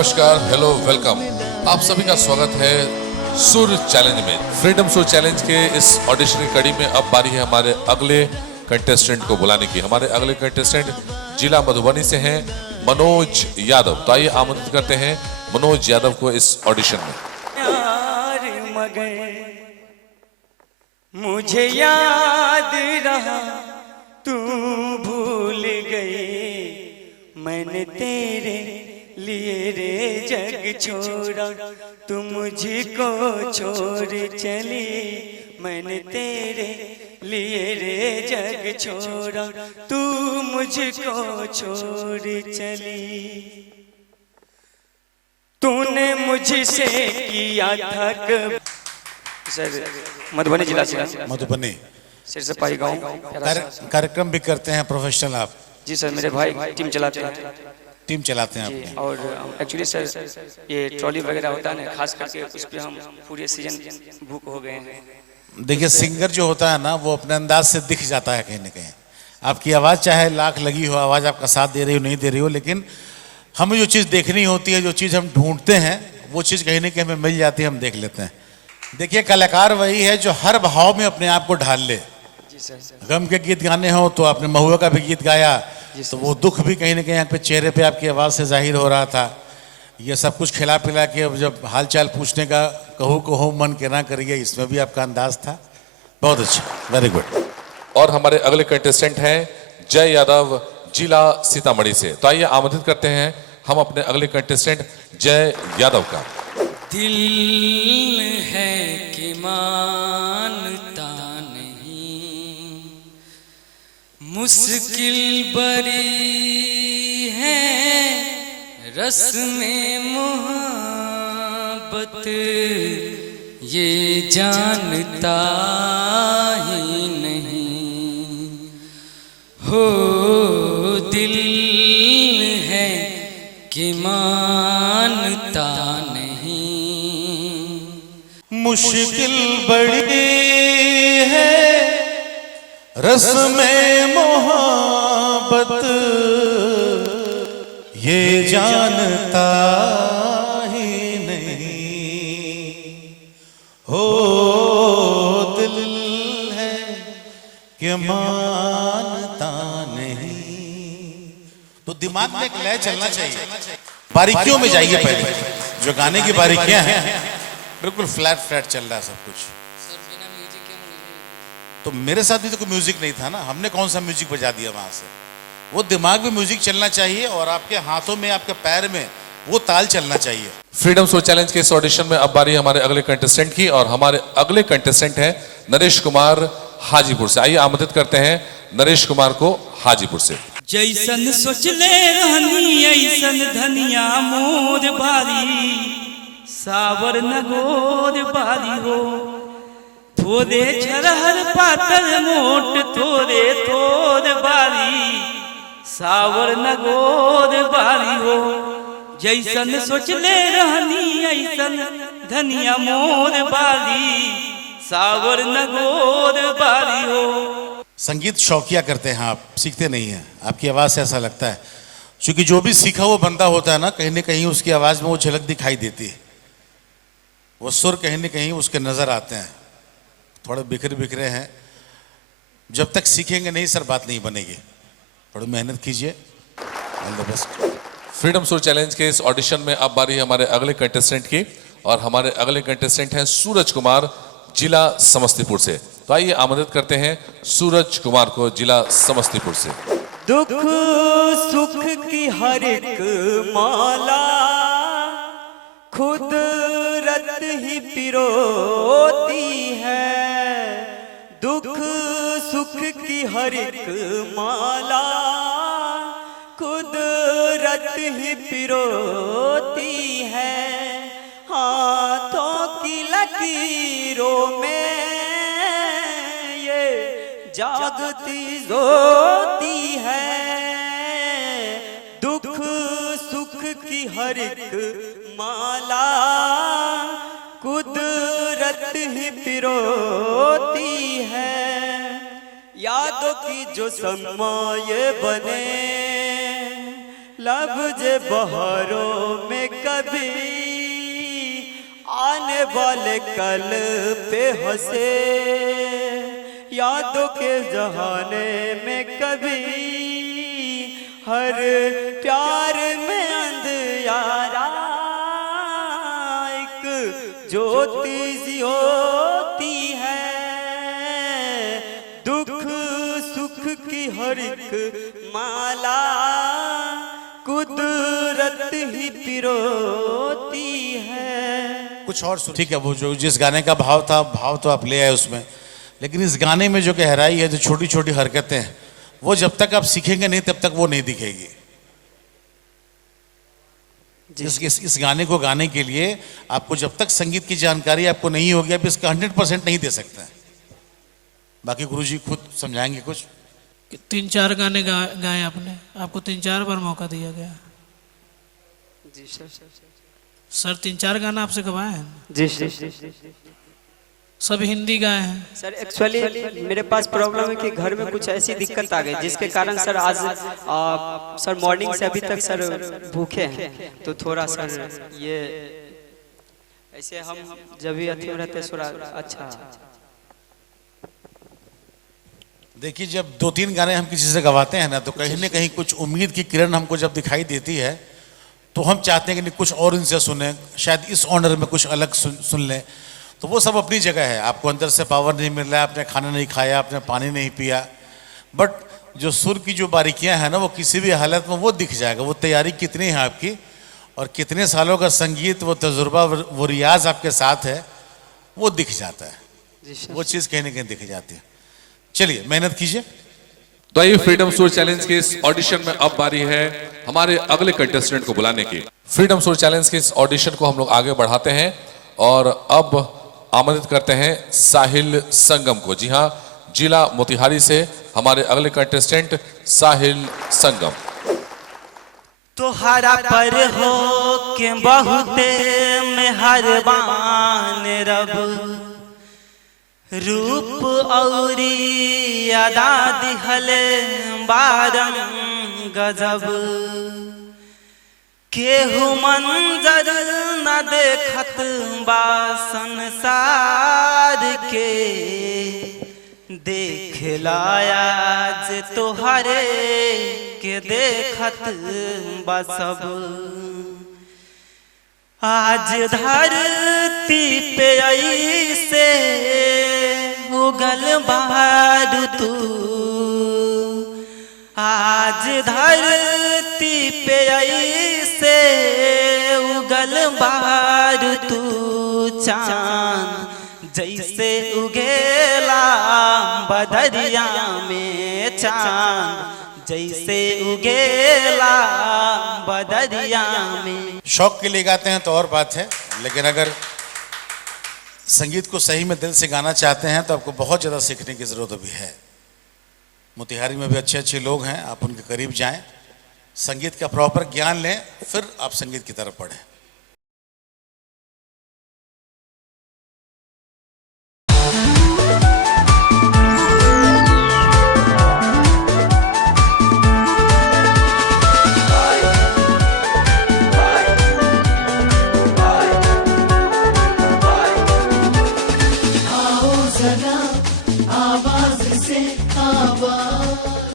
नमस्कार, hello, welcome. आप सभी का स्वागत है सुर चैलेंज में। फ्रीडम सुर चैलेंज के इस ऑडिशन की कड़ी में अब बारी है हमारे अगले कंटेस्टेंट को बुलाने की। हमारे अगले कंटेस्टेंट जिला मधुबनी से हैं मनोज यादव। तो आइए आमंत्रित करते हैं मनोज यादव को इस ऑडिशन में। यार मगर मुझे याद रहा, तू भूल गई, मैंने तेरे लिए रे जग छोड़ा, तू मुझको छोड़ चली, मैंने तेरे लिए रे जग छोड़ा, तू मुझको छोड़ चली। तूने मुझसे किया था कब। सर मधुबनी जिला से, मधुबनी सिरसपाही गांव। कार्यक्रम भी करते हैं प्रोफेशनल आप? जी सर, मेरे भाई टीम चलाते हैं। टीम चलाते हैं जी, आप? और एक्चुअली सर ये ट्रॉली वगैरह होता है ना, खास करके उस पर हम पूरे सीजन भूख हो गए हैं। देखिए, सिंगर जो होता है ना, वो अपने अंदाज से दिख जाता है कहीं ना कहीं। आपकी आवाज़ चाहे लाख लगी हो, आवाज़ आपका साथ दे रही हो नहीं दे रही हो, लेकिन हमें जो चीज़ देखनी होती है, जो चीज़ हम ढूंढते हैं, वो चीज़ कहीं ना कहीं हमें मिल जाती है, हम देख लेते हैं। देखिए, कलाकार वही है जो हर भाव में अपने आप को ढाल ले। जी सर। गम के गीत गाने हो तो आपने महुआ का भी गीत गाया, तो वो दुख भी कहीं ना कहीं यहाँ पे चेहरे पे आपकी आवाज़ से जाहिर हो रहा था। ये सब कुछ खिला पिला के अब जब हाल चाल पूछने का कहो मन के ना करिए, इसमें भी आपका अंदाज था। बहुत अच्छा, वेरी गुड। और हमारे अगले कंटेस्टेंट हैं जय यादव, जिला सीतामढ़ी से। तो आइए आमंत्रित करते हैं हम अपने अगले कंटेस्टेंट जय यादव का। दिल है कि मानता नहीं, मुश्किल बड़ी है रस में मोहब्बत, ये जानता ही नहीं हो। दिल है कि मानता नहीं, मुश्किल बड़ी है रस में मोहब्बत, ये जानता ही नहीं हो। दिल है कि मानता नहीं। तो दिमाग में एक लय चलना चाहिए, बारीकियों में जाइए। पहले जो गाने की बारीकियां हैं, बिल्कुल फ्लैट फ्लैट चल रहा है सब कुछ। तो मेरे साथ भी तो कोई म्यूजिक नहीं था ना, हमने कौन सा म्यूजिक बजा दिया वहां से। वो दिमाग में म्यूजिक चलना चाहिए और आपके हाथों में, आपके पैर में वो ताल चलना चाहिए। फ्रीडम सुर चैलेंज के इस ऑडिशन में अब बारी हमारे अगले कंटेस्टेंट की, और हमारे अगले कंटेस्टेंट हैं नरेश कुमार हाजीपुर से। आइए आमंत्रित करते हैं नरेश कुमार को हाजीपुर से। जैसन सोचले रहनी ऐसन धनिया मोर बारी, सावर नगोर बारी हो, थोड़े छरहर पातर मोट, थोड़े थोड़ बारी, सावर नगोर बारी हो। जैसन सोचले रहनी ऐसन धनिया मोर बारी, सावर नगोर बारी हो। संगीत शौकिया करते हैं आप, सीखते नहीं हैं। आपकी आवाज़ से ऐसा लगता है, क्योंकि जो भी सीखा वो बंदा होता है ना, कहीं ना कहीं उसकी आवाज़ में वो झलक दिखाई देती है, वो सुर कहीं ना कहीं उसके नज़र आते हैं। थोड़े बिखरे बिखरे हैं, जब तक सीखेंगे नहीं सर बात नहीं बनेगी। थोड़ी मेहनत कीजिए। All the best. फ्रीडम सुर चैलेंज के इस ऑडिशन में अब बारी हमारे अगले कंटेस्टेंट की, और हमारे अगले कंटेस्टेंट हैं सूरज कुमार, जिला समस्तीपुर से। तो आइए आमंत्रित करते हैं सूरज कुमार को, जिला समस्तीपुर से। दुख सुख की हर एक माला खुदरत ही पिरोती है, दुख सुख की हर एक माला कुदरत ही पिरोती है, हाथों की लकीरों में ये जागती ज्योति है, दुख सुख की हर एक माला कुदरत ही पिरोती है, यादों की जो समाये बने लफ्ज़ बहारों में कभी आने वाले कल पे हंसे, यादों के जहाने में कभी हर प्यार में अंधियारा एक ज्योति सी होती है, दुख सुख की हर एक माला कुदरत ही पिरोती है। कुछ और सुन। ठीक है, वो जो जिस गाने का भाव था, भाव तो आप ले आए उसमें, लेकिन इस गाने में जो गहराई है, जो छोटी छोटी हरकतें हैं, वो जब तक आप सीखेंगे नहीं तब तक वो नहीं दिखेगी। इस गाने को गाने के लिए आपको जब तक संगीत की जानकारी आपको नहीं होगी, आप इसका 100% नहीं दे सकते हैं। बाकी गुरुजी खुद समझाएंगे कुछ। 3-4 गाने गाए आपने, आपको 3-4 बार मौका दिया गया। जी सर। सर 3-4 गाना आपसे गवाए हैं? जी सर। सब हिंदी गाए हैं? सर एक्चुअली मेरे पास प्रॉब्लम है कि घर में कुछ ऐसी दिक्कत आ गई जिसके कारण सर आज सर मॉर्निंग से अभी तक सर भूखे हैं, तो थोड़ा सर ये ऐसे हम जब भी अति में रहते थोड़ा अच्छा। देखिए, जब 2-3 गाने हम किसी से गवाते हैं ना, तो कहीं ना कहीं कुछ उम्मीद की किरण हमको जब दिखाई देती है, तो हम चाहते हैं कि कुछ और इनसे सुने, शायद इस ऑनर में कुछ अलग सुन लें। तो वो सब अपनी जगह है, आपको अंदर से पावर नहीं मिल रहा है, आपने खाना नहीं खाया, आपने पानी नहीं पिया, बट जो सुर की जो बारीकियां हैं ना, वो किसी भी हालत में वो दिख जाएगा। वो तैयारी कितनी है आपकी, और कितने सालों का संगीत, वो तजुर्बा, वो रियाज आपके साथ है, वो दिख जाता है। वो चीज़ कहीं ना कहीं दिख जाती है। चलिए, मेहनत कीजिए। तो आइए, फ्रीडम सुर चैलेंज के इस ऑडिशन में अब बारी है हमारे अगले कंटेस्टेंट को बुलाने की। फ्रीडम सुर चैलेंज के इस ऑडिशन को हम लोग आगे बढ़ाते हैं और अब आमंत्रित करते हैं साहिल संगम को। जी हाँ, जिला मोतिहारी से हमारे अगले कंटेस्टेंट साहिल संगम। तोहरा पर हो के बहुते मेहरबान रब, रूप औरी अदा दिहले बारम गजब, केहू मंजर न देखत बा संसार के, देख लाया जे तोहरे के देखत बा सब। आज धरती पे ऐसे उगल बहार तू, आज धरती पे ऐसे उगल बहार तू, चांद जैसे उगेला बदरिया में, चांद जैसे उगेला बदरिया में। शौक के लिए गाते हैं तो और बात है, लेकिन अगर संगीत को सही में दिल से गाना चाहते हैं तो आपको बहुत ज़्यादा सीखने की ज़रूरत भी है। मोतिहारी में भी अच्छे अच्छे लोग हैं, आप उनके करीब जाएं, संगीत का प्रॉपर ज्ञान लें, फिर आप संगीत की तरफ बढ़ें।